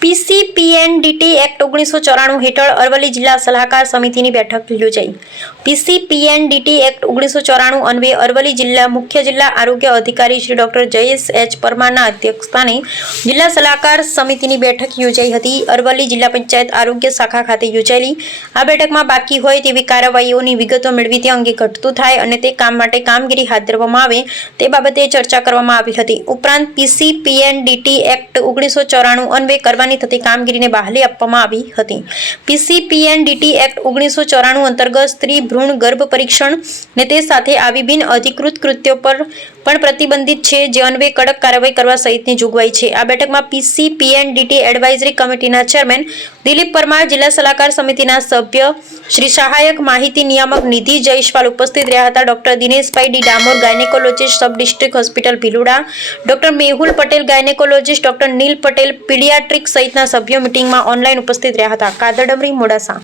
PCPNDT act 1994 હેઠળ અરવલ્લી જિલ્લા સલાહકાર સમિતિની બેઠક યોજાઈ. પીસીપીએનડીટી એક્ટ 1994 અન્વયે અરવલ્લી જિલ્લા મુખ્ય જિલ્લા આરોગ્ય અધિકારી શ્રી ડોક્ટર જયેશ એચ પરમારના અધ્યક્ષસ્થાને જિલ્લા સલાહકાર સમિતિની બેઠક યોજાઈ હતી. અરવલ્લી જિલ્લા પંચાયત આરોગ્ય શાખા ખાતે યોજાયેલી આ બેઠકમાં બાકી હોય તેવી કાર્યવાહીઓની વિગતો મેળવી તે અંગે ઘટતું થાય અને તે કામ માટે કામગીરી હાથ ધરવામાં આવે તે બાબતે ચર્ચા કરવામાં આવી હતી. ઉપરાંત પીસીપીએનડીટી એક્ટ 1994 અન્વયે કરવાની થતી કામગીરીને બહાલી આપવામાં આવી હતી. પીસીપીએનડીટી એક્ટ 1994 અંતર્ગત સ્ત્રી ભ્રૂણ ગર્ભ પરીક્ષણ ને તે સાથે આવી બિન અધિકૃત કૃત્યો પર પણ પ્રતિબંધિત છે, જે અન્વયે કડક કાર્યવાહી કરવા સહિતની જોગવાઈ છે. આ બેઠકમાં પીસીપીએનડીટી એડવાઇઝરી કમિટીના ચેરમેન દિલીપ પરમાર, જિલ્લા સલાહકાર સમિતિના સભ્ય શ્રી સહાયક માહિતી નિયામક નિધિ જયસ્વાલ ઉપસ્થિત રહ્યા હતા. Doctor Dineshbhai D Damor, gynaecologist, sub district hospital Bhiluda, doctor Mehul Patel, gynaecologist, doctor Neel Patel, paediatric સહિતના સભ્યો મીટિંગમાં ઓનલાઈન ઉપસ્થિત રહ્યા હતા. કાદર ડમરી, મોડાસા.